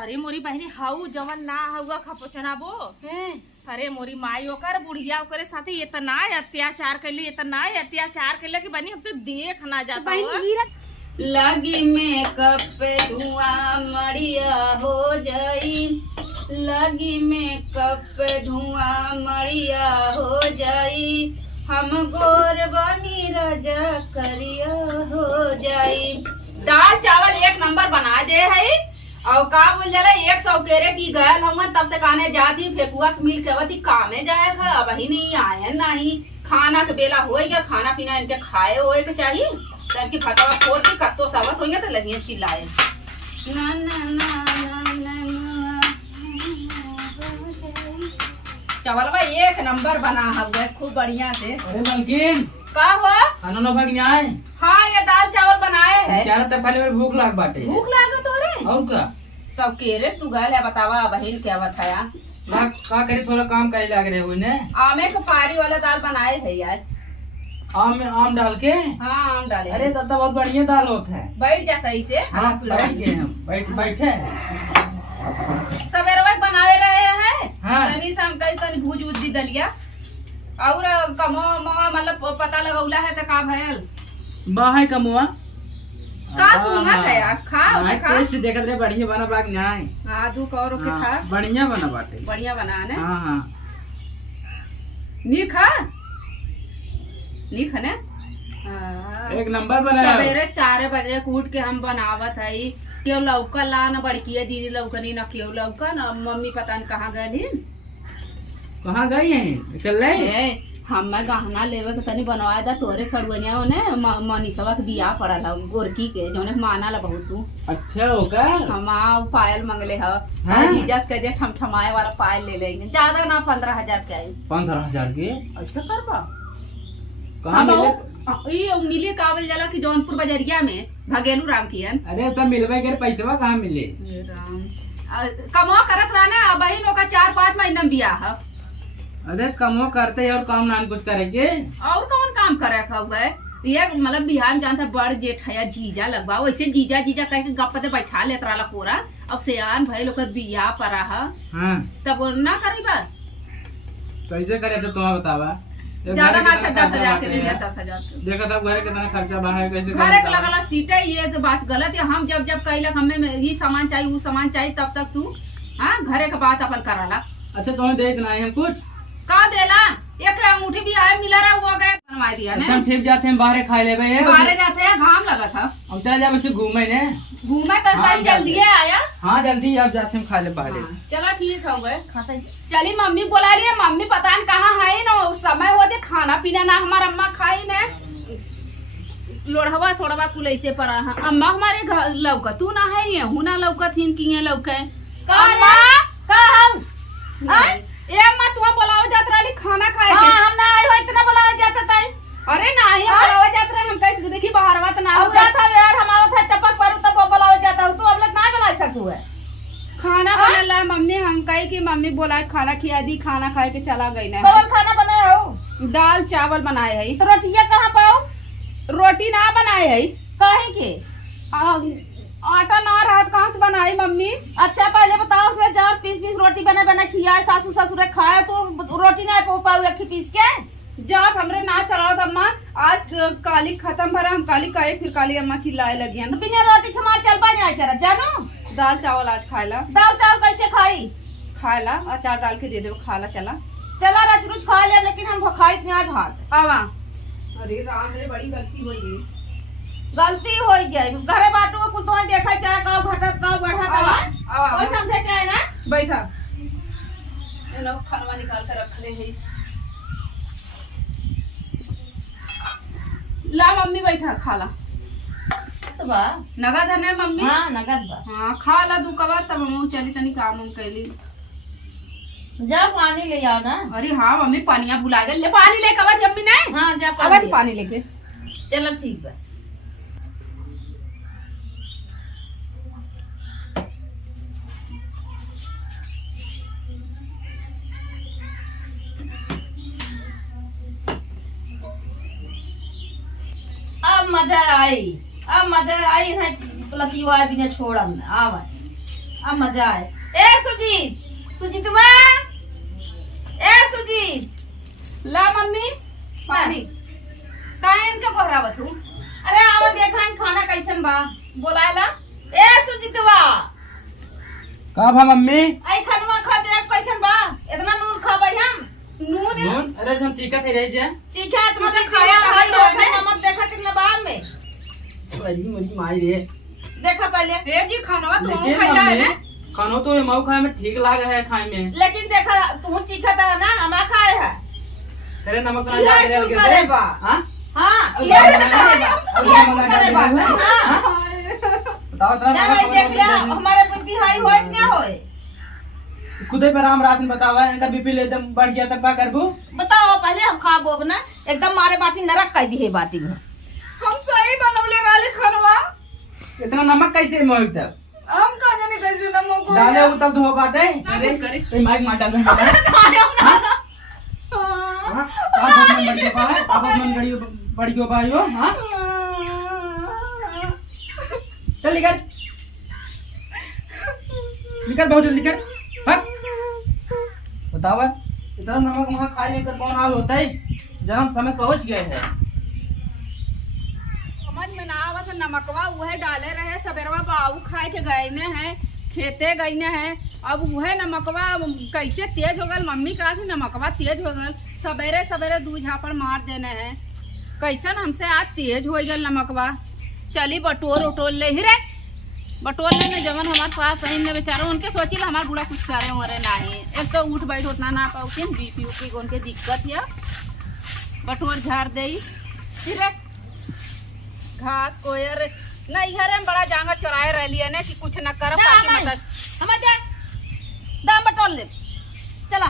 अरे मोरी बहनी हाउ जवन ना हुआ खपोचनाबो अरे मोरी माई ओकर बुढ़िया ओकरे साथे इतना अत्याचार कैले कि बनी हमसे देख ना जाता लगी मेकअप पे धुआं मड़िया हो जाई, लगी मेकअप पे धुआं मड़िया हो जाई, हम गोर बनी रजा करिया हो जाई। दाल चावल एक नंबर बना दे है और का बोल जाला 100 केरे की गयल हम तब से खाने जाती फेकुआ से मिल के कामे जाएगा अब ही नहीं आए नहीं खाना के बेला हो गया, खाना पीना इनके खाए होए के चाहिए तो इनकी खतवा फोड़ के कत्तो सावत होंगे तो लगिए चिल्लाए ना ना ना ना ना चावल भाई एक नंबर बना हुआ खूब बढ़िया से। अरे मलकिन का हुआ खाना ना भाग आए। हाँ ये दाल चावल बनाए है। क्या तब खाली मेरे भूख लाग बाटे। भूख लागे तोरे और का सब केरे तू गल है बतावा बहन क्या बताया ना का करे थोड़ा काम करे लाग रहे हो ने आमे के पारी वाला दाल बनाए है यार। आम में आम डाल के। हाँ आम डाले। अरे तब तो बहुत बढ़िया दाल होता है। बैठ जा सही से। हाँ बैठ गए हम बैठे सवेरे वक्त बनाए रहे हैं। हाँ तनी शाम तनी भूज उज दी दलिया और कमो मतलब पता लगौला है तो का भयल बाहर कमुआ का सुंगत है यार खा टेस्ट देखत रे बढ़िया बना बाग न्याय। हाँ दू कौर के खा बढ़िया बना बाटे बढ़िया बना ने। हाँ हाँ नी खा ने एक नंबर बनाया। सवेरे 4 बजे कूट के हम बनावत है क्यों लौका ला न बड़की दीदी लौकनी न क्यों लौका न मम्मी पता न कहाँ गए कहाँ गई है चल रहे हम गहना लेवे के तनी बनवाए दा तोरे सड़ुनिया ने मनीषवा के बियाह पड़ल है गोरकी के जोने माना ला बहुत तू। अच्छा होगा हम पायल मंगले है हाँ? जीजा के दे छमछमाए वाला पायल ले लेंगे ज्यादा ना 15,000 के आई 15,000 के। अच्छा करबा कहाँ मिले मिले काबल जाला की जौनपुर बजरिया में भगेलू राम की है। अरे तब मिलवे के पैसा कहाँ मिले राम कमो करत रहना बहन का 4-5 महीना में बियाह है। अरे कमो करते और काम नान कुछ करेंगे और कौन काम करे हुआ है ये मतलब बिहार में जानता बड़ जेठ है जीजा लगवा वैसे जीजा जीजा कह के गप पे बैठा लेत रहा पूरा अब सियान भाई लोग बियाह पड़ा है। हाँ तब ना करी बा कैसे करे तो तुम्हें बतावा ज्यादा ना 10,000 के दे दिया 10,000 देखा तब घर कितना खर्चा बाहर कैसे घर के लगला सीटे ये तो बात गलत है। हम जब कहलक हमें ये सामान चाहिए वो सामान चाहिए तब तक तू हाँ घरे के बात अपन कराला। अच्छा तुम्हें देखना है हम कुछ का देला एक अंगूठी भी आए मिला रहा हुआ गए बनवा दिया ने। अच्छा हम ठीक जाते हैं बाहर खा ले बाहर जाते हैं घाम लगा था हम चला जाए उसे घूमे ने घूमे तो जल्दी आया। हाँ जल्दी अब जाते हम खा ले बाहर। चलो ठीक है गए चली मम्मी बोला लिया मम्मी पता न कहाँ है ना समय होते खाना पीना ना हमारा अम्मा खाई ने लोढ़वा सोड़वा कुल ऐसे पर अम्मा हमारे लौका तू ना है ये हूं ना लौका थी कि ये लौका ए अम्मा तू बोलावे जात रही खाना खाए के। हम ना आए हो इतना बोलावे जाता ताई। अरे ना ही बोलावे जात रहे हम कह देखी बाहरवा त ना हो जाता यार हम आवत है टपक पर तब बोलावे जाता हूं तू अब ना बोला सकू है खाना बनाला मम्मी हम कही कि मम्मी बोला खाना खिया दी खाना खाए के चला गई ना। कौन खाना बनाए हो दाल चावल बनाए है तो रोटियां कहां पाओ रोटी ना बनाए है कहीं के आटा ना रात कहाँ से बनाई मम्मी। अच्छा पहले बताओ उसमें 4 पीस रोटी बना बना खियाए सासू ससुर खाए तो रोटी ना पाऊ एक पीस के जात हमरे ना चला अम्मा आज काली खत्म भरा हम काली कहे फिर काली अम्मा चिल्लाए लगी तो बिना रोटी के मार चल पाए नहीं कर जानू दाल चावल आज खाएला दाल चावल कैसे खाई खाएला अचार डाल के दे दे खाला चला चला रच रुच खा लिया लेकिन हम खाई भात आवा। अरे राम रे बड़ी गलती हुई गई गलती हो गई घरे बाटू कुल तो देखा चाहे का भटक का बढ़ा कोई समझे चाहे ना बैठा लो खाना निकाल कर रख ले है ला मम्मी बैठा खाला तो बा नगद है ना मम्मी। हाँ नगद बा हाँ खा ला दू कबार तब हम चली तनी काम उम कैली जा पानी ले जाओ ना। अरे हाँ मम्मी पानिया भुला गए ले पानी ले कबार जम्मी नहीं। हाँ जा पानी लेके चलो ठीक बा। अब मजा आई है लतीवा बिना छोड़म आवा अब मजा आए। ए सुजीत, सुजीतवा, ए सुजीत, ला मम्मी पानी। काहे इनके कोहरावत हूँ? अरे आवा देखा खाना कैसन बा, बोलायला। ए सुजीतवा, का भा मम्मी? आई खनवा खा दे कैसन बा? इतना नून खाबै हम? नून अरे हम चीका थे रही जा। चीखा इतना तो खाया भाई होता है, नमक देखा कितना बाहर में। अरे मोरी माई रे। देखा पहले। रे जी खानवा तू लेकिन खाइला है मम्मी, ना? खानो तो ये मऊ खाए में ठीक लागे है खाए में। लेकिन देखा तू चीखा था ना, हमारा खाए है। तेरे नमक ना ये जा क्यों के करे बा? हां हाँ, ये क्यों करे बा? हाँ। बताओ तेरा ना नमक भाई देख लिया, हमारे बीपी हाई होए कि ना होए? खुदे पे राम रात में बतावा इनका बीपी एकदम बढ़ गया तब का करबू? बताओ पहले हम खाबो ना, एकदम मारे बाटी नरक कर दी है बाटी में। हम सही बनवले रहले खानवा। इतना नमक कैसे मोई तब? हम का जाने कैसे नमक हो डाले वो तब धो बाटे। कुछ करे। ए माइक मार डाल हां आप मन बढ़ियो बा है, आप मन बढ़ियो बा यो। हां चल निकल निकल बहुत जल्दी निकल भाग। बतावा इतना नमक वहाँ खा लेकर कौन हाल होता है? जन्म समय पहुंच गए हैं। समझ में ना आवत है, नमकवा वह डाले रहे सवेरवा बाबू खाए के गए हैं, खेते गईने हैं। अब वह नमकवा कैसे तेज हो गल, मम्मी कहा थी नमकवा तेज हो गल, सवेरे सवेरे दू झापड़ मार देने हैं। कैसन हमसे आज तेज हो गल नमकवा। चली बटोर उटोर ले ही रे, बटोर लेने जवन हमारे पास है ने बेचारा, उनके सोचिल हमार बुढ़ा कुछ करे वरे नहीं। एक तो उठ बैठ उतना ना पाउती, बीपी उपी को उनके दिक्कत है। बटोर झाड़ दे फिर घास कोयर नहीं घरे में बड़ा जांगर चराए रह लिया ने कि कुछ न कर दाम बटोर ले चला।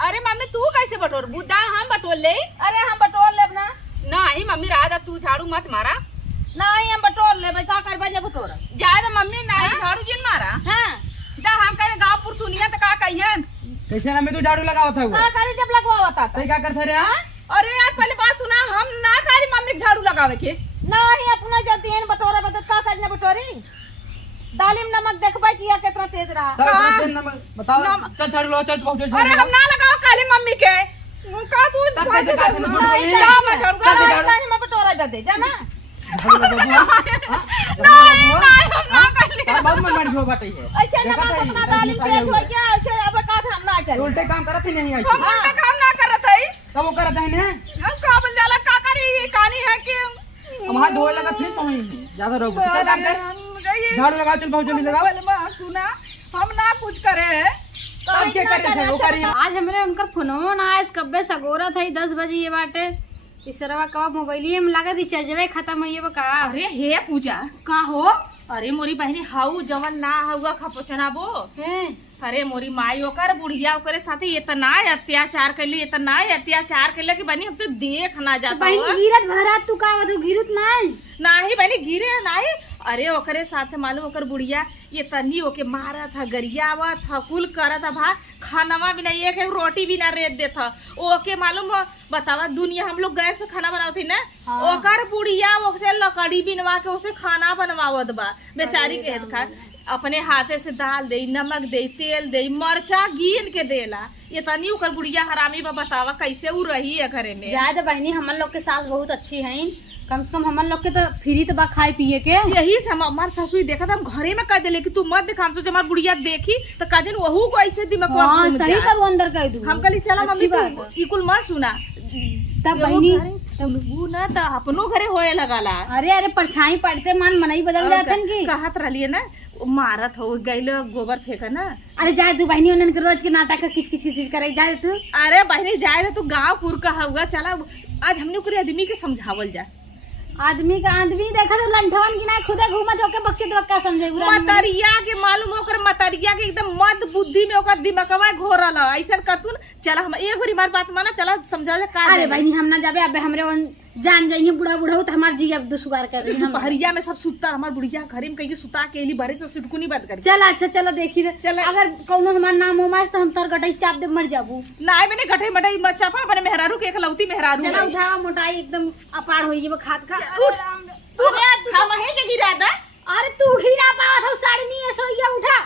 अरे मम्मी तू कैसे बटोर बुद्धा? हम बटोर ले। अरे हम बटोर ले ना। नहीं मम्मी राधा तू झाड़ू मत मारा। नहीं हम बटोर ले भाई, का करबा जे बटोर जाए ना मम्मी। नहीं झाड़ू जिन मारा। हां दा हम कहे गांवपुर सुनिए तो का कहिए कैसे ना मैं तू झाड़ू लगावत है वो? का करे जब लगवावता तो क्या करते रे? हां अरे यार पहले बात सुना, हम ना खाली मम्मी के झाड़ू लगावे के नहीं अपना जल्दी है बटोरा बदत का करने बटोरी। दालिम नमक देखबा किया कितना तेज रहा। नमक बताओ चल झाड़ू लगा चल बहुत जल्दी। अरे हम ना लगाओ खाली मम्मी के का तू कैसे का नहीं मैं झाड़ू का मैं बटोरा बदे जाना। नहीं हम ना कर ले। बहुत मन बढ़ गयो बाटे है। ऐसे नमक उतना दालिम तेज हो गया, ऐसे अब का हम ना करे। उल्टे काम करत ही नहीं आई। हम उल्टे काम ना करत है। तब वो करत है ने हम का बन जाला का करी कहानी है कि हम हाथ धोए लगा फिर तो नहीं ज्यादा रोग। चल काम कर झाड़ू लगा चल बहुत जल्दी लगा। सुना हम ना कुछ करे सब के करे थे वो करी। आज हमरे उनकर फोन आया कब्बे सगोरा था 10 बजे ये बाटे तीसरा कब मोबाइल में लगा रिचार्जवे खत्म है का। अरे हे पूजा का हो? अरे मोरी बहनी हाउ जवन ना हुआ खपोचनाबो। हैं अरे मोरी माई ओकर बुढ़िया ओकरे साथे इतना अत्याचार कैली, इतना अत्याचार कैले कि बनी हमसे देख ना जाता। बहन गिरत भरात तू का तू गिरत नहीं नाही बनी गिरे नाही। अरे ओकरे साथे मालूम ओकर बुढ़िया ये तनी ओके मारा था, गरियावा था, कुल करा था भा, खानावा भी नहीं, एक रोटी भी ना रेत दे था। ओके मालूम बतावा दुनिया हम लोग गैस पे खाना बनावती ना। हाँ। ओकर बुढ़िया ओसे लकड़ी बिनवा के उसे खाना बनवावत बा बेचारी के खा। अपने हाथे से दाल दे, नमक दे, तेल दे, मरचा गिन के देला। ये तनी ओकर बुढ़िया हरामी बा, बतावा कैसे उ रही है घरे में। ज्यादा बहनी हमन लोग के सास बहुत अच्छी हैं, कम से कम हमन लोग के तो फ्री तो बा खाए पिए के। यही से हमार ससुर देखा था, हम घरे में कह दिले कि तू मत दिखा। हम सोचे हमार बुढ़िया देखी तो कह दिन वहू को ऐसे दिमाग में हाँ घूम सही जाए। करू अंदर कह दू। हम कहली चला अच्छी मम्मी बात तू है। ई कुल मत सुना तब बहनी सुनबू ना तो अपनो घरे होए लगाला। अरे अरे परछाई पड़ते मान मनई बदल जातन की। कहत रहिए ना मारत हो गइल गोबर फेंका ना। अरे जाए तू बहनी उन्हन के रोज के नाटक किच किच किच करे जाए तू। अरे बहनी जाए तो तू गाँव पुर का हुआ। चला आज हमने ओकरे आदमी के समझावल जा। आदमी देखा तो लंठवन की ना खुदे घूमा जो के बच्चे तो का समझे मतरिया के मालूम होकर मतरिया के एकदम मद बुद्धि में ओकर दिमागवा घोरल ऐसा करतून। चला हम एक बार हमारी बात माना, चला समझा जा का। अरे बहनी हम ना जाबे अब हमरे जान जाइए बुढ़ा बुढ़ा तो हमार जी अब दुसुगार कर रही हम। बहरिया में सब सुता हमार बुढ़िया घरे में कहीं सुता के एली भरे से सुटकुनी बंद कर। चल अच्छा चलो देखी रे। चल अगर कौनो हमार नाम होमास तो हम तर गटई चाप दे मर जाबू। ना मैंने गठे मटाई बच्चा पर बने मेहरारू के एकलौती मेहरारू चला है। उठावा मोटाई एकदम अपार होई वो खाद खा। उठ तू हम है के गिरा दा। अरे तू उठ ही ना पावत हो साड़ी नहीं है सोइया उठा।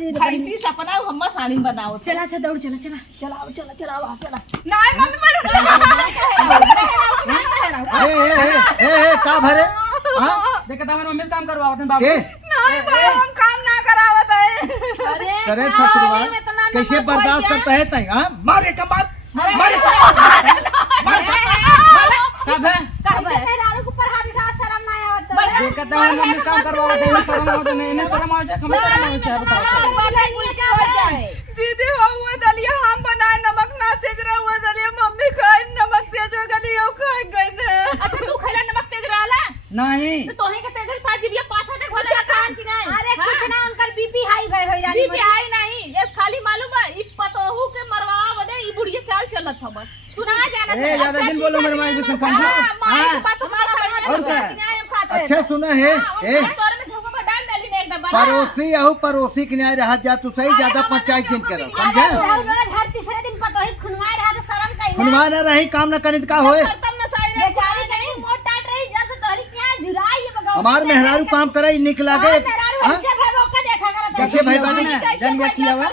भैंसी सपना हम साड़ी बनाओ चला अच्छा दौड़ चला चला चलाओ चला चलाओ चला नहीं मम्मी का भरे हाँ देखता हमारे मम्मी काम करवाओ थे बाबू के नहीं भाई हम काम ना करावत है। अरे करे ससुरवा कैसे बर्दाश्त करता है तय हाँ मारे का बात मारे कब है कैसे मेहरारू को ऊपर हाथ उठा शर्म ना आवत देखता हमारे मम्मी काम करवाओ थे इन्हें शर्म आओ नहीं इन्हें शर्म आओ जाए हमें शर्म आओ जाए दीदी हुआ दलिया हम बनाए नमक ना तेज रहा हुआ दलिया मम्मी खाए नमक तेज हो गली हो खाए गई ना। अच्छा तू खैला नमक तेज रहला नहीं तो ही के तेज पाजी बिया 5 तक होला कान की नहीं अरे कुछ ना उनकर बीपी हाई भाई हो जानी बीपी आई नहीं ये खाली मालूम है ई पतोहू के मरवा बदे ई बुढ़िया चाल चलत ह बस तू ना जाना ए ज्यादा दिन बोलो मेरे माई को समझो माई की बात तुम्हारा और क्या? अच्छा सुना है ए तोर में धोखा में डाल डाली ने एक डब्बा पड़ोसी आहू पड़ोसी के न्याय रहा जा तू सही ज्यादा पंचायत जिन करो समझे रोज हर तीसरे दिन पतोही खुनवा रहा तो शर्म कहीं खुनवा न रही काम न करित का होए बेचारी नहीं मोट टाट रही जब से तोहरी क्या जुराई है बगाओ हमार मेहरारू काम करे निक लागे मेहरारू हाँ? ऐसे भाई ओका देखा करत कैसे भाई बानी जन क्या किया हुआ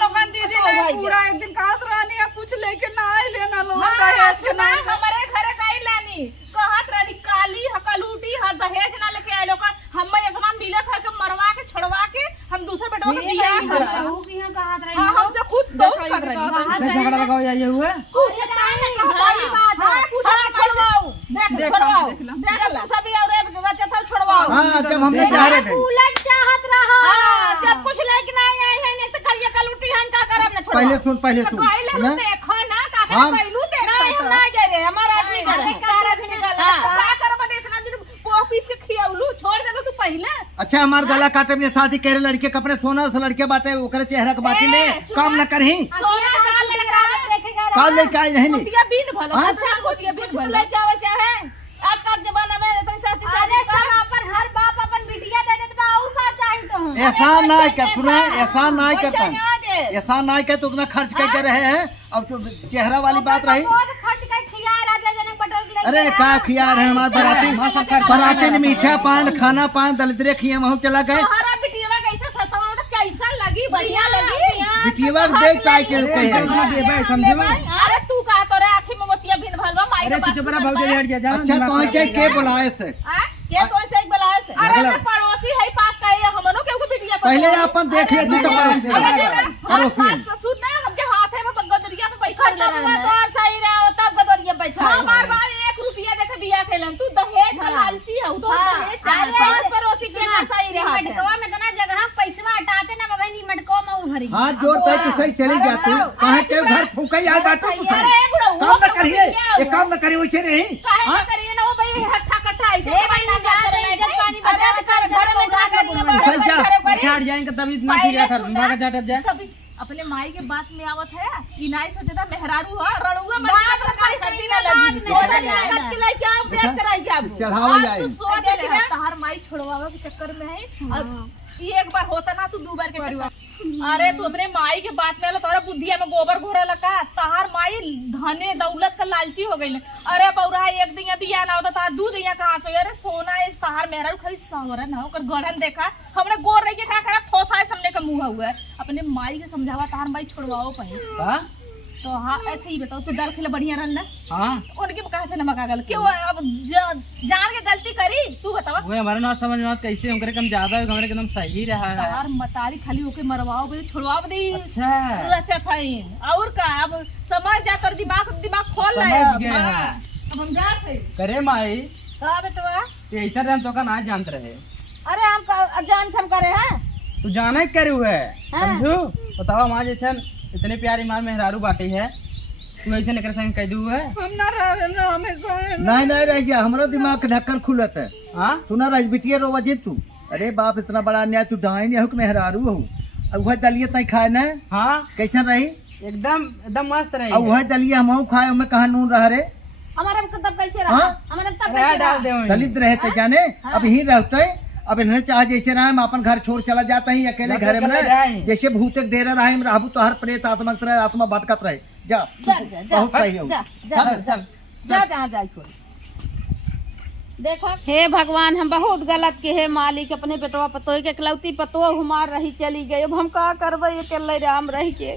लोगन दीदी ने पूरा एक दिन कहत रहनी है कुछ लेके ना आए लेना लोगन दहेज के ना हमारे घरे काई लानी कहत रानी काली हकलूटी ह दहेज ना लेके आइलो का हम एकमा मिलत है के मरवा के छोड़वा के हम दूसरे बेटवा के बियाह करब बहू की यहां कहत रही हां हमसे खुद तो कर रही झगड़ा लगाओ ये हुआ कुछ ना ना भारी बात है पूछा छोड़वाओ देख छोड़वाओ देख सभी और बच्चा था छोड़वाओ हाँ जब हमने चाहे थे उलट चाहत रहा जब कुछ लेके ना आई है नहीं तो करिए कलूटी हन का करब ना छोड़वाओ पहले सुन कहले सुना? देखो ना का हाँ। कहलू देख नहीं हम ना गए रे हमारा आदमी करे हमारा आदमी करे का करब दे इतना दिन ऑफिस के खियाउलू छोड़ देलो तू पहले अच्छा हमार गला काटे में शादी करे लड़के कपड़े सोना से लड़के बाटे ओकरे चेहरा के बाटे ले काम न करही सोना डाल लेगा देखेगा काम लेके आई नहीं कुतिया बिन भलो हाँ? अच्छा कुतिया बिन भलो ले जावे चाहे आज का जमाना में इतनी साथी अरे सब अपन हर बाप अपन बिटिया दे देत बा और का चाहि तो एहसान ना कर सुना एहसान ना करता एहसान ना कर तो उतना खर्च करके रहे हैं अब तो चेहरा वाली बात रही बहुत खर्च कर खिया राजा जने बटोर के अरे का खिया रहे हमारे बराती में मीठा पान खाना पान दलिद्रे खिया महू चला गए हमारा बिटिया कैसे सतवा तो कैसा लगी बढ़िया लगी बिटिया देख पाए के कहे समझे अरे तू का तोरे आंखी में मोतिया बिन भलवा माई अरे के तू चुप रहा भाव जल्दी हट जा अच्छा पहुंचे के बुलाए से के तो ऐसे ही बुलाए से अरे अपने पड़ोसी है पास का ये हमनो के बिटिया पहले अपन देख ले तू तो पड़ोसी ससुर ने हमके हाथे में गदरिया पे बैठा ले रहा है और सही रहा तब गदरिया बैठा हमार बार 1 रुपया देके बिया खेलन तू दहेज का लालची है तो दहेज चाहे पास पड़ोसी के ना सही रहा मटकवा में तना जगह पैसा हटाते ना बाबा नी मटकवा में और भरी हाथ जोड़ता है तू सही चली जा तू कहे के घर फूका आ बाटू तू सही अरे बुढ़ऊ काम न करिए ये काम न करिए वैसे नहीं काहे न करिए ना वो भाई हट्ठा कट्ठा ऐसे ए भाई ना जा रहे इज्जत पानी बचा घर में क्या करिए चल जा छाट जाएंगे तभी इतना ठीक है भागा चाटत जाए कभी अपने माई के बात में आवत है ई नाई सोचता मेहरारू है रड़ुआ मरना तो का सर्दी ना लगी चढ़ावा जाए तू सोच ले तहार माई छोड़वावे के चक्कर में है अब ई एक बार होता ना तू 2 बार के चक्कर अरे तू अपने माई के बात में तोरा बुद्धिया में गोबर घोरा लगा तहार माई धने दौलत का लालची हो गई अरे बौरा एक दिन बिया ना होता तार दूध यहाँ कहाँ से अरे सोना है तहार मेहरारू खाली सावरा ना होकर गढ़न देखा हमने गोर रही के खा खराब ठोसा है सामने का मुंह हुआ है अपने माई के समझावा तार माई छोड़वाओ पहले हां तो हाँ अच्छा ही बताओ तू दाल खेला बढ़िया रहना हां उनके कहा से नमक आ गल क्यों अब जान के गलती करी तू बतावा वो हमारे ना समझ में कैसे हम करे कम ज्यादा है हमारे एकदम सही रहा है तार मतारी खाली ओके मरवाओ बे छोड़वाओ दे अच्छा अच्छा था और का अब समझ जा कर दिमाग खोल ले समझ अब गए हाँ। हैं। अब हम जाते करे माई का बेटवा ऐसा हम तो का ना जानते रहे अरे हम जान हम करे हैं तू जाना ही करे हुए समझू बताओ माँ जैसे इतने प्यारी माँ मेहरारू बाटी है तू ऐसे निकल संग कह दू है हम ना रहे ना हमें कहे नहीं रह गया हमारा दिमाग का ढक्कन खुलत है हाँ सुना रही बिटिया रोवा जी तू अरे बाप इतना बड़ा अन्याय तू डाई नहीं हो कि मेहरारू हो अब वह दलिया तई खाए ना हाँ कैसा रही एकदम मस्त रही अब वह दलिया हम खाए में कहा नून रह रे हमारा तब कैसे हाँ? रहा हमारा तब अरे कैसे डाल रहा दे दलित रहे थे जाने अब यही रहते अब इन्हें चाहे जैसे रहे हम अपन घर छोड़ चला जाता ही अकेले घर में जैसे भूत डेरा रहे रहबू तो हर प्रेत आत्मा रहे आत्मा भटकत रहे जा जा बहुत सही हो जा जहाँ जाए कोई देखा हे भगवान, हम बहुत गलत के हे मालिक, अपने बेटवा पतोह के इकलौती पतोह हमार रही चली गई। अब हम का करबे अकेले राम रह के?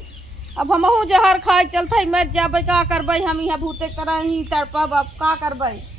अब हमहू जहर खाए चलते मर जाबे, का करबे हम यहाँ भूते करही तड़पब, अब का करबे?